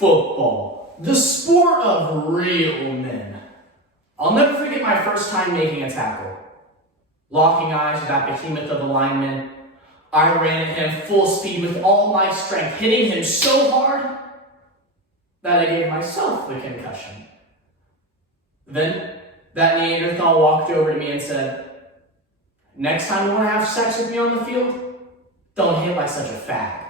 Football, the sport of real men. I'll never forget my first time making a tackle. Locking eyes with that behemoth of a lineman, I ran at him full speed with all my strength, hitting him so hard that I gave myself the concussion. Then that Neanderthal walked over to me and said, "Next time you want to have sex with me on the field, don't hit like such a fag."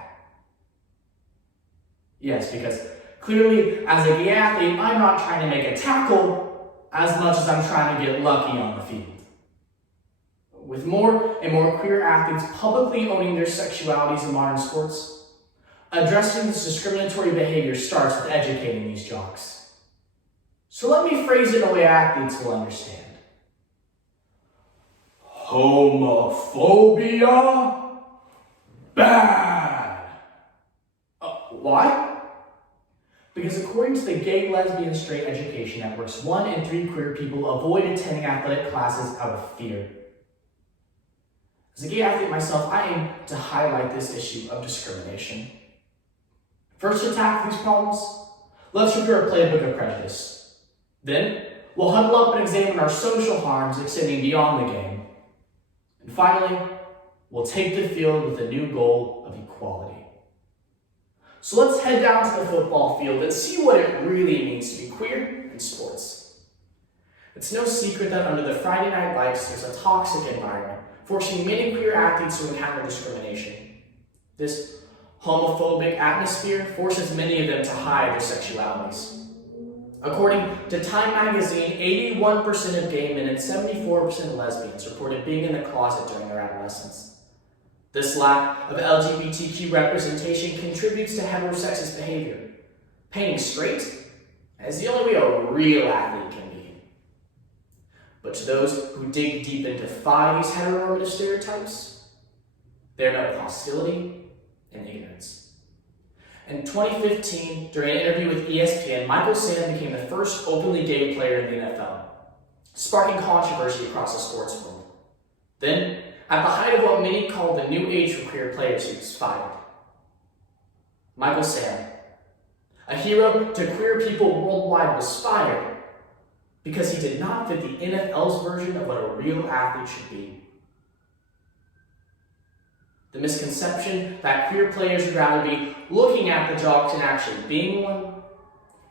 Yes, because clearly, as a gay athlete, I'm not trying to make a tackle as much as I'm trying to get lucky on the field. With more and more queer athletes publicly owning their sexualities in modern sports, addressing this discriminatory behavior starts with educating these jocks. So let me phrase it in a way athletes will understand. Homophobia? Bad! Why? Because according to the Gay, Lesbian, Straight Education Networks, 1 in 3 queer people avoid attending athletic classes out of fear. As a gay athlete myself, I aim to highlight this issue of discrimination. First, to tackle these problems, let's review our playbook of prejudice. Then, we'll huddle up and examine our social harms extending beyond the game. And finally, we'll take the field with a new goal of equality. So let's head down to the football field and see what it really means to be queer in sports. It's no secret that under the Friday Night Lights, there's a toxic environment, forcing many queer athletes to encounter discrimination. This homophobic atmosphere forces many of them to hide their sexualities. According to Time magazine, 81% of gay men and 74% of lesbians reported being in the closet during their adolescence. This lack of LGBTQ representation contributes to heterosexist behavior, painting straight as the only way a real athlete can be. But to those who dig deep and defy these heteronormative stereotypes, they're met with hostility and ignorance. In 2015, during an interview with ESPN, Michael Sam became the first openly gay player in the NFL, sparking controversy across the sports world. Then, at the height of what many call the new age for queer players, he was fired. Michael Sam, a hero to queer people worldwide, was fired because he did not fit the NFL's version of what a real athlete should be. The misconception that queer players would rather be looking at the jocks than actually being one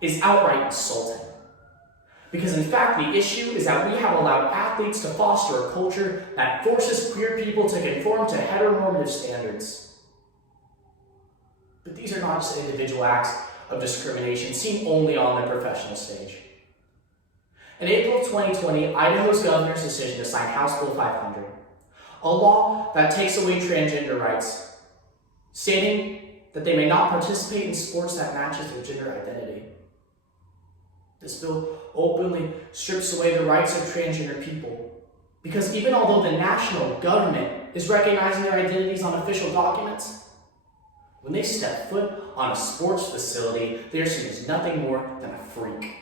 is outright insulting. Because in fact, the issue is that we have allowed athletes to foster a culture that forces queer people to conform to heteronormative standards. But these are not just individual acts of discrimination seen only on the professional stage. In April 2020, Idaho's governor's decision to sign House Bill 500, a law that takes away transgender rights, stating that they may not participate in sports that matches their gender identity. This bill openly strips away the rights of transgender people, because even although the national government is recognizing their identities on official documents, when they step foot on a sports facility, they are seen as nothing more than a freak.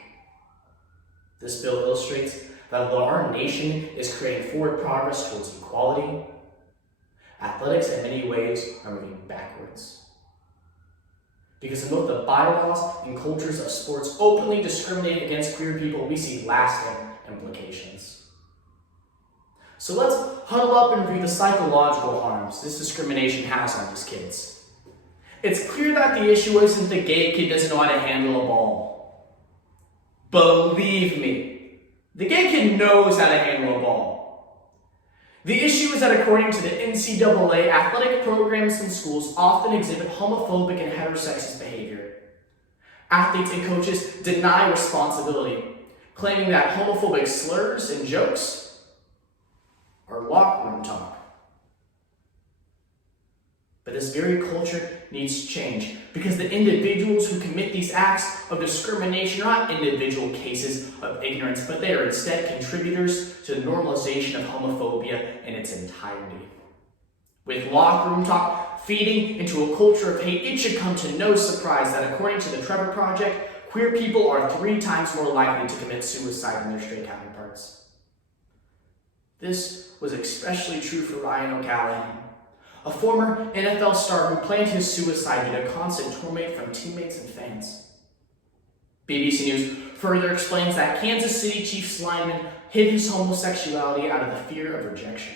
This bill illustrates that although our nation is creating forward progress towards equality, athletics in many ways are moving backwards. Because in both the bylaws and cultures of sports openly discriminate against queer people, we see lasting implications. So let's huddle up and review the psychological harms this discrimination has on these kids. It's clear that the issue isn't the gay kid doesn't know how to handle a ball. Believe me, the gay kid knows how to handle a ball. The issue is that according to the NCAA, athletic programs and schools often exhibit homophobic and heterosexist behavior. Athletes and coaches deny responsibility, claiming that homophobic slurs and jokes are locker room talk. But this very culture needs change, because the individuals who commit these acts of discrimination are not individual cases of ignorance, but they are instead contributors to the normalization of homophobia in its entirety. With locker room talk feeding into a culture of hate, it should come to no surprise that according to the Trevor Project, queer people are 3 times more likely to commit suicide than their straight counterparts. This was especially true for Ryan O'Callahan, a former NFL star who planned his suicide due to constant torment from teammates and fans. BBC News further explains that Kansas City Chiefs lineman hid his homosexuality out of the fear of rejection.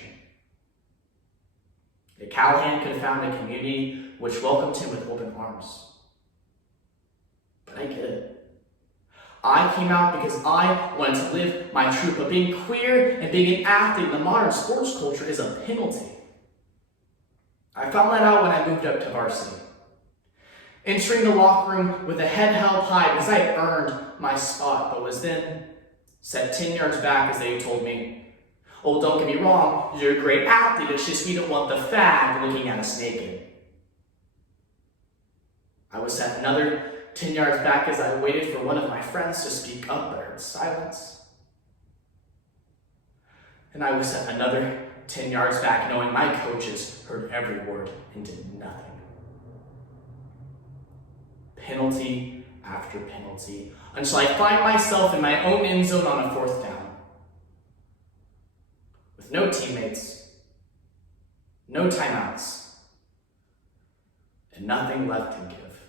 Yet Callahan could have found a community which welcomed him with open arms. But I get it. I came out because I wanted to live my truth, but being queer and being an athlete in the modern sports culture is a penalty. I found that out when I moved up to varsity. Entering the locker room with a head held high because I had earned my spot, but was then set 10 yards back as they told me, "Oh, don't get me wrong, you're a great athlete, it's just we don't want the fag looking at us naked." I was set another 10 yards back as I waited for one of my friends to speak up, but I heard silence. And I was set another 10 yards back, knowing my coaches heard every word and did nothing. Penalty after penalty, until I find myself in my own end zone on a 4th down. With no teammates, no timeouts, and nothing left to give.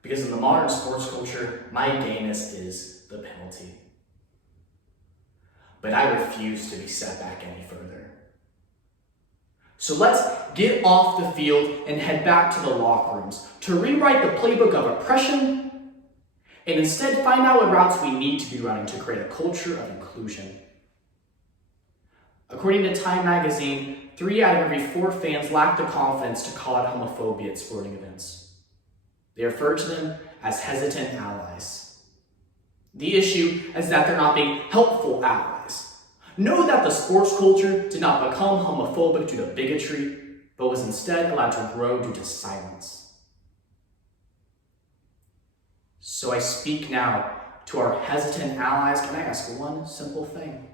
Because in the modern sports culture, my gayness is the penalty. But I refuse to be set back any further. So let's get off the field and head back to the locker rooms to rewrite the playbook of oppression and instead find out what routes we need to be running to create a culture of inclusion. According to Time magazine, 3 out of every 4 fans lack the confidence to call out homophobia at sporting events. They refer to them as hesitant allies. The issue is that they're not being helpful allies. Know that the sports culture did not become homophobic due to bigotry, but was instead allowed to grow due to silence. So I speak now to our hesitant allies. Can I ask one simple thing?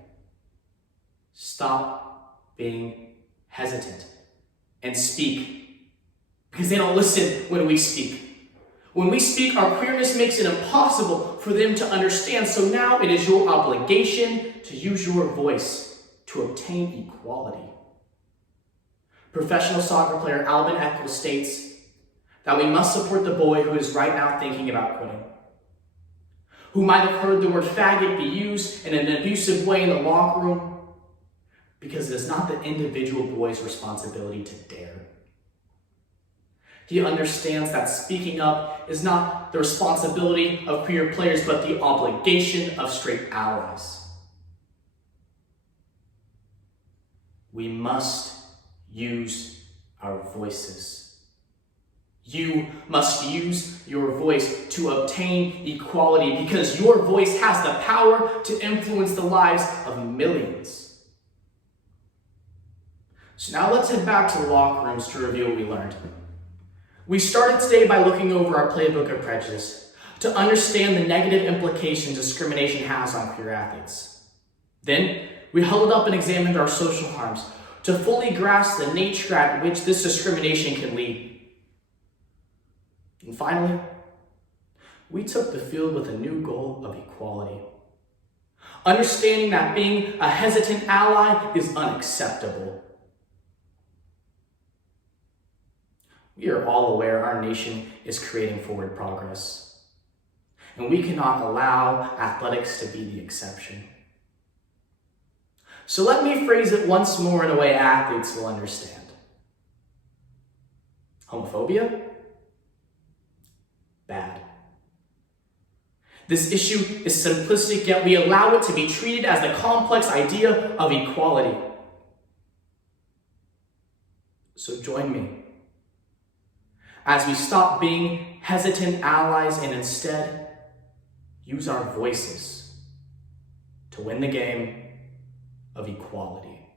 Stop being hesitant and speak, because they don't listen when we speak. When we speak, our queerness makes it impossible for them to understand, so now it is your obligation to use your voice to obtain equality. Professional soccer player Alvin Eccles states that we must support the boy who is right now thinking about quitting, who might have heard the word faggot be used in an abusive way in the locker room, because it is not the individual boy's responsibility to dare. He understands that speaking up is not the responsibility of queer players, but the obligation of straight allies. We must use our voices. You must use your voice to obtain equality, because your voice has the power to influence the lives of millions. So now let's head back to the locker rooms to review what we learned. We started today by looking over our playbook of prejudice to understand the negative implications discrimination has on queer athletes. Then, we held up and examined our social harms to fully grasp the nature at which this discrimination can lead. And finally, we took the field with a new goal of equality, understanding that being a hesitant ally is unacceptable. We are all aware our nation is creating forward progress, and we cannot allow athletics to be the exception. So let me phrase it once more in a way athletes will understand. Homophobia? Bad. This issue is simplistic, yet we allow it to be treated as the complex idea of equality. So join me as we stop being hesitant allies and instead use our voices to win the game of equality.